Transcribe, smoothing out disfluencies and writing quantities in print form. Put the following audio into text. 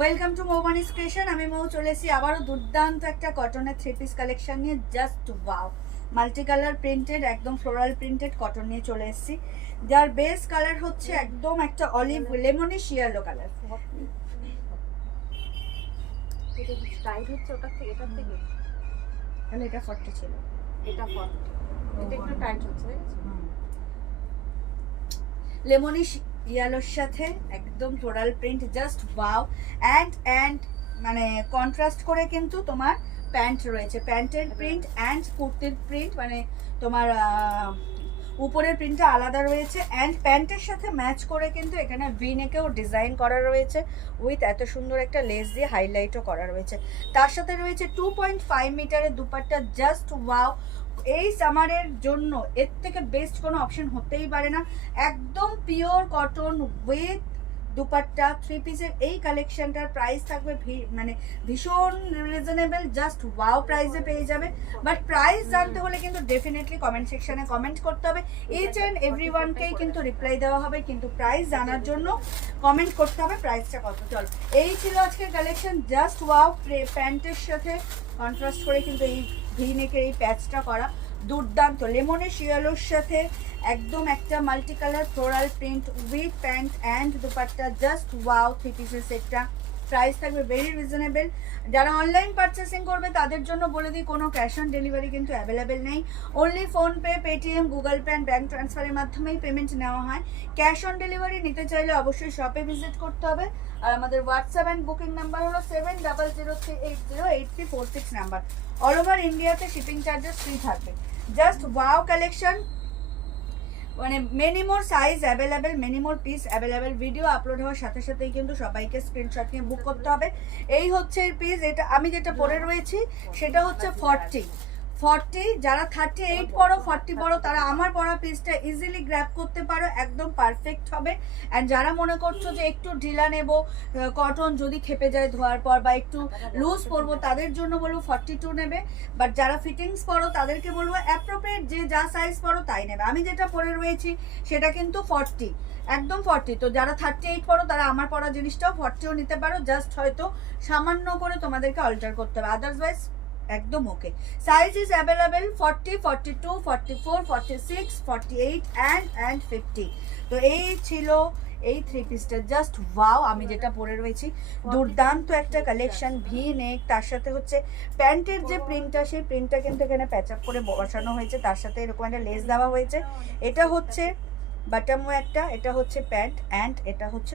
Welcome to মৌবানিস creation. আমি মৌ চলে এসেছি আবারও দুর্দান্ত একটা কটনের 3 পিস কালেকশন নিয়ে। Just wow, multi colour printed, একদম ফ্লোরাল প্রিন্টেড কটন নিয়ে চলে এসেছি। যার বেস কালার হচ্ছে একদম একটা olive lemonish yellow colour. Tight হচ্ছে ওটার থেকে, এটার থেকে তাহলে এটা 40 ছিল, এটা 40, এটা একটু টাইট হচ্ছে, লেমনিশ ইয়েলোর সাথে একদম floral print. Just wow. And মানে কন্ট্রাস্ট করে কিন্তু তোমার প্যান্ট রয়েছে, প্যান্টের প্রিন্ট অ্যান্ড কুর্তির প্রিন্ট, মানে তোমার উপরের প্রিন্টটা আলাদা রয়েছে। অ্যান্ড প্যান্টের সাথে ম্যাচ করে কিন্তু এখানে ভি নেকেও ডিজাইন করা রয়েছে, উইথ এত সুন্দর একটা লেস দিয়ে হাইলাইটও করা রয়েছে। তার সাথে রয়েছে 2.5 মিটারের দুপাট্টা। জাস্ট ওয়াও, এই সামারের জন্য এর থেকে বেস্ট কোনো অপশন হতেই পারে না। একদম পিওর কটন উইথ দুপাট্টা 3 পিসের এই কালেকশনটার প্রাইস থাকবে মানে ভীষণ রিজনেবল। জাস্ট ওয়াও প্রাইসে পেয়ে যাবে। বাট প্রাইস জানতে হলে কিন্তু ডেফিনেটলি কমেন্ট সেকশনে কমেন্ট করতে হবে। ইচ অ্যান্ড এভরিওয়ানকেই কিন্তু রিপ্লাই দেওয়া হবে, কিন্তু প্রাইস জানার জন্য কমেন্ট করতে হবে প্রাইসটা কত। চল, এই ছিল আজকের কালেকশন। জাস্ট ওয়াও, প্যান্টের সাথে কন্ট্রাস্ট করে কিন্তু এই ভি নেকের এই প্যাচটা করা দুর্দান্ত। লেমনের শিয়ালোর সাথে একদম একটা multi colour floral print with pant and dupatta. Just wow, 3 পিসের সেটটা। প্রাইস থাকবে ভেরি রিজনেবল। যারা অনলাইন পারচেসিং করবে তাদের জন্য বলে দিই, কোনো ক্যাশ অন ডেলিভারি কিন্তু অ্যাভেলেবেল নেই। Only PhonePe, Paytm, Google Pay and bank ট্রান্সফারের মাধ্যমেই পেমেন্ট নেওয়া হয়। ক্যাশ অন ডেলিভারি নিতে চাইলে অবশ্যই শপে ভিজিট করতে হবে। আর আমাদের হোয়াটসঅ্যাপ অ্যান্ড বুকিং নাম্বার হলো 7003808346 নাম্বার। অল ওভার ইন্ডিয়াতে শিপিং চার্জেস ফ্রি থাকবে। জাস্ট ওয়াও কালেকশন, মানে many more size available, many more piece available. Video upload হওয়ার সাথে সাথেই কিন্তু সবাইকে স্ক্রিনশট নিয়ে বুক করতে হবে। এই হচ্ছে এর পিস। এটা আমি যেটা পরে রয়েছি সেটা হচ্ছে 40। যারা 38 পড়ো, 40 পড়ো, তারা আমার পরা পিসটা ইজিলি গ্র্যাব করতে পারো, একদম পারফেক্ট হবে। অ্যান্ড যারা মনে করছো যে একটু ঢিলা নেব, কটন যদি খেপে যায় ধোয়ার পর, বা একটু লুজ পরবো, তাদের জন্য বলবো 42 নেবে। বাট যারা ফিটিংস পরো তাদেরকে বলবো অ্যাপ্রোপ্রিয়েট যে যা সাইজ পরো তাই নেবে। আমি যেটা পরে রয়েছি সেটা কিন্তু 40, একদম 40। তো যারা 38 পড়ো তারা আমার পরা জিনিসটাও 40ও নিতে পারো। জাস্ট হয়তো সামান্য করে তোমাদেরকে অল্টার করতে হবে, আদারওয়াইজ একদম okay. Size is available 40, 42, 44, 46, 48 and 50। তো এই ছিল এই 3 পিসটা। জাস্ট ওয়াও, আমি যেটা পরে রয়েছি দুর্দান্ত একটা কালেকশন। ভি নেক, তার সাথে হচ্ছে প্যান্টের যে প্রিন্টটা, সেই প্রিন্টটা কিন্তু এখানে প্যাচ আপ করে বসানো হয়েছে। তার সাথে এরকম একটা লেস দেওয়া হয়েছে। এটা হচ্ছে বাটামো একটা, এটা হচ্ছে প্যান্ট অ্যান্ড এটা হচ্ছে